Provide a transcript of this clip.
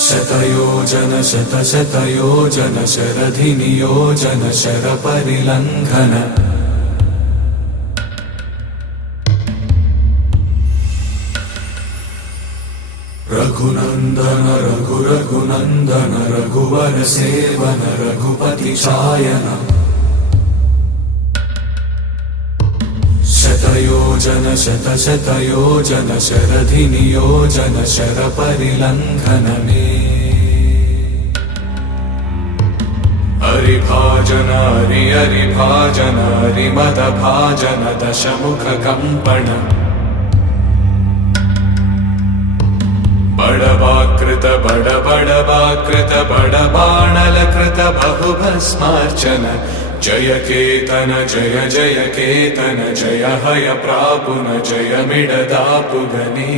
शतयोजन शतशतयोजन शरधिनियोजन शरपरिलङ्घन रघुनन्दन रघुरघुनन्दन रघुवर seven Raghupati चायन शतयोजन शतशतयोजन शरधिनियोजन शरपरिलङ्घन मे हरिभाजन हरिभाजन हरिमदभाजन दशमुख कंपन बड़वाकृत बड़वाकृत बड़बाणलकृत बहुभस्मार्चन जय केतन जय जय केतन जय हय प्रापुन जय मिडदापुगने।